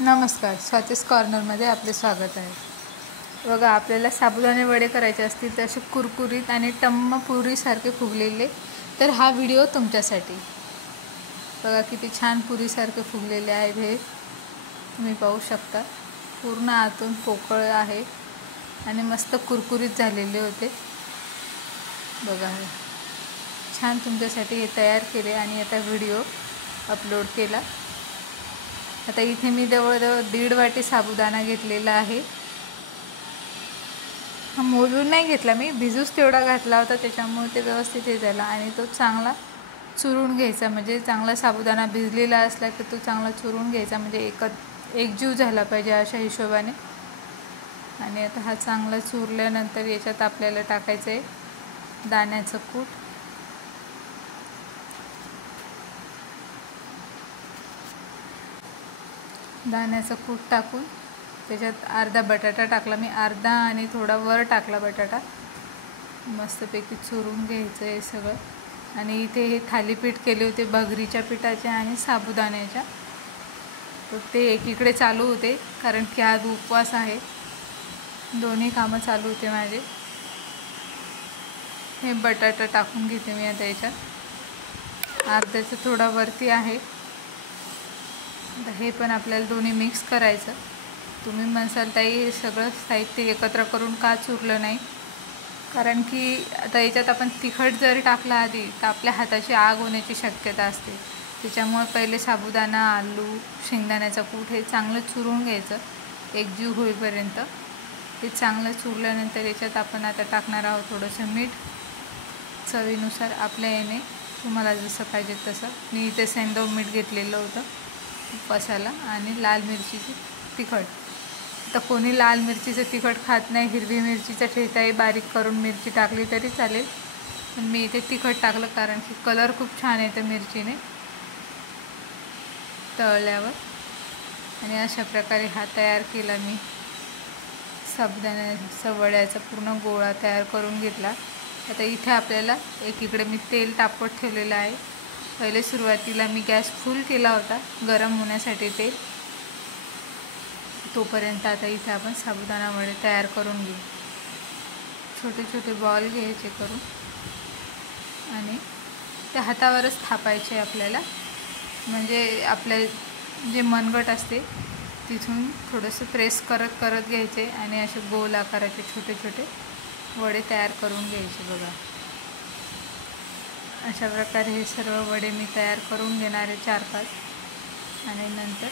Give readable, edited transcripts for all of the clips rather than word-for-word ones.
नमस्कार, स्वातीस कॉर्नरमध्ये आपले स्वागत आहे। बघा, आपल्याला साबुदाणे वडे करायचे असतील तर असे कुरकुरीत आणि टम्म पुरीसारखे फुगलेले, तर हा व्हिडिओ तुमच्यासाठी। बघा किती छान पुरीसारखे फुगलेले आहेत, हे तुम्ही पाहू शकता। पूर्ण आतून पोकळ आहे आणि मस्त कुरकुरीत झालेले होते। बघा, हे छान तुमच्यासाठी हे तयार केले आणि आता व्हिडिओ अपलोड केला। आता इथे मी जवळजवळ 1.5 वाटी साबुदाणा घेतलेला आहे। हा मोजून नाही घेतला मी, भिजूच तेवढा घातला होता, त्याच्यामुळे ते व्यवस्थित हे झाला। आणि तो चांगला चुरून घ्यायचा, म्हणजे चांगला साबुदाणा भिजलेला असला की तो चांगला चुरून घ्यायचा, म्हणजे एकजीव झाला पाहिजे अशा हिशोबाने। आणि आता हा चांगला चुरल्यानंतर याच्यात आपल्याला टाकायचं आहे दाण्याचं कूट। दाण्याचं कूट टाकून त्याच्यात अर्धा बटाटा टाकला मी, अर्धा आणि थोडा वर टाकला बटाटा। मस्तपैकी चुरून घ्यायचं आहे सगळं। आणि इथे हे थालीपीठ केले होते भगरीच्या पिठाचे आणि साबुदाण्याच्या, तर ते एकीकडे चालू होते कारण की आज उपवास आहे, दोन्ही कामं चालू होते माझे। हे बटाटा टाकून घेते मी आता याच्यात, अर्ध्याचं थोडा वरती आहे। हे पण आपल्याला दोन्ही मिक्स करायचं। तुम्ही म्हणसाल ताई हे सगळं साहित्य एकत्र करून का चुरलं नाही, कारण की आता याच्यात आपण तिखट जर टाकलं आधी तर आपल्या हाताची आग होण्याची शक्यता असते। त्याच्यामुळे पहिले साबुदाणा, आलू, शेंगदाण्याचा कूट हे चांगलं चुरून घ्यायचं एकजीव होईपर्यंत। हे चांगलं चुरल्यानंतर याच्यात आपण आता टाकणार आहोत थोडंसं मीठ, चवीनुसार आपल्या याने, तुम्हाला जसं पाहिजे तसं। मी इथे सेंधव मीठ घेतलेलं होतं उपवासाला, आणि लाल मिरचीची तिखट। तर कोणी लाल मिरचीचं तिखट खात नाही, हिरवी मिरचीचा ठेचाही बारीक करून मिरची टाकली तरी चालेल, पण मी इथे तिखट टाकलं कारण की कलर खूप छान येतं मिरचीने तळल्यावर। आणि अशा प्रकारे हा तयार केला मी साबुदाण्याचा वड्याचा पूर्ण गोळा तयार करून घेतला। आता इथे आपल्याला एकीकडे मी तेल तापत ठेवलेलं आहे। पहिले सुरुवातीला मी गॅस फुल केला होता गरम होण्यासाठी तेल, तोपर्यंत आता इथे आपण साबुदाणा वडे तयार करून घेऊ। छोटे छोटे बॉल घ्यायचे करून आणि त्या हातावरच थापायचे आपल्याला, म्हणजे आपल्या जे मनगट असते तिथून थोडंसं प्रेस करत करत घ्यायचे आणि असे गोल आकाराचे छोटे छोटे वडे तयार करून घ्यायचे। बघा, अशा प्रकारे हे सर्व वडे मी तयार करून घेणार आहे 4-5, आणि नंतर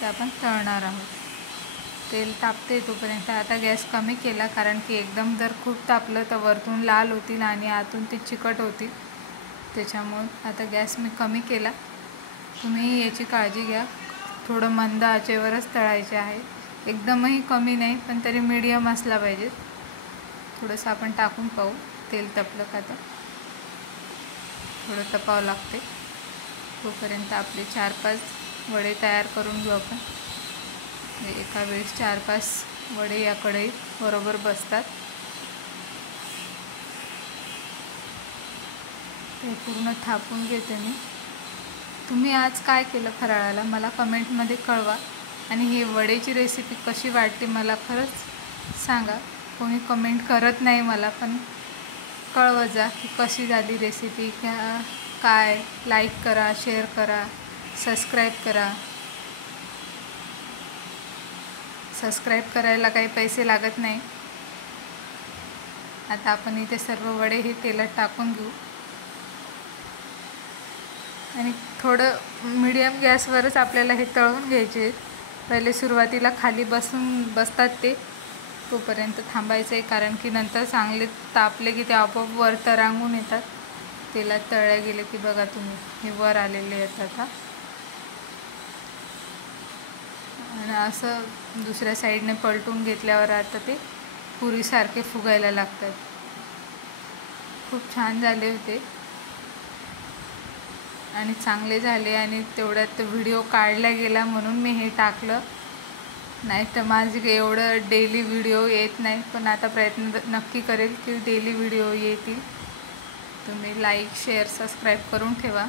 ते आपण तळणार आहोत। तेल तापते तोपर्यंत आता गॅस कमी केला, कारण की एकदम जर खूप तापलं तर वरतून लाल होतील आणि आतून ते चिकट होतील, त्याच्यामुळे आता गॅस मी कमी केला। तुम्ही याची काळजी घ्या, थोडं मंद आचेवरच तळायचे आहे, एकदमही कमी नाही, पण तरी मीडियम असला पाहिजे। थोडंसं आपण टाकून पाहू तेल तपलं का, तर थोडं तपावं लागते। तोपर्यंत आपले 4-5 वडे तयार करून घेऊ आपण। एका वेळेस 4-5 वडे या कढईत बरोबर बसतात। ते पूर्ण थापून घेते मी। तुम्ही आज काय केलं फराळाला मला कमेंटमध्ये कळवा, आणि ही वडेची रेसिपी कशी वाटते मला खरंच सांगा। कोणी कमेंट करत नाही मला, पण कळवा जा की कशी झाली रेसिपी, काय। लाईक करा, शेअर करा, सबस्क्राईब करा। सबस्क्राईब करायला काही पैसे लागत नाही। आता आपण इथे सर्व वडे हे तेलात टाकून घेऊ, आणि थोडं मीडियम गॅसवरच आपल्याला हे तळून घ्यायचे। पहिले सुरुवातीला खाली बसतात ते, तोपर्यंत थांबायचं आहे, कारण की नंतर चांगले तापले की ते आपोआप वर तरंगून येतात तेलात तळल्या गेले की। बघा तुम्ही, हे वर आलेले आहेत आता, आणि असं दुसऱ्या साईडने पलटून घेतल्यावर आता ते पुरीसारखे फुगायला लागतात। खूप छान झाले होते आणि चांगले झाले, आणि तेवढ्यात व्हिडिओ काढला गेला म्हणून मी हे टाकलं, नाही तर माझे एवढं डेली व्हिडिओ येत नाही, पण आता प्रयत्न नक्की करेल की डेली व्हिडिओ येतील। तुम्ही लाईक, शेअर, सबस्क्राईब करून ठेवा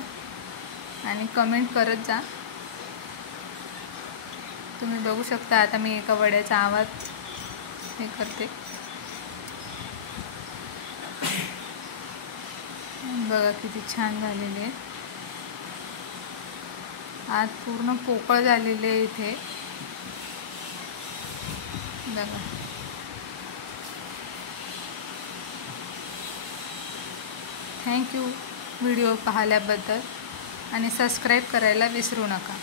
आणि कमेंट करत जा। तुम्ही बघू शकता. आता मी एका वड्याचा आवाज हे करते. बघा किती छान झालेले आहे. आत पूर्ण पोकळ झालेले आहे इथे बघा. थँक्यू व्हिडिओ पाहिल्याबद्दल आणि सबस्क्राईब करायला विसरू नका.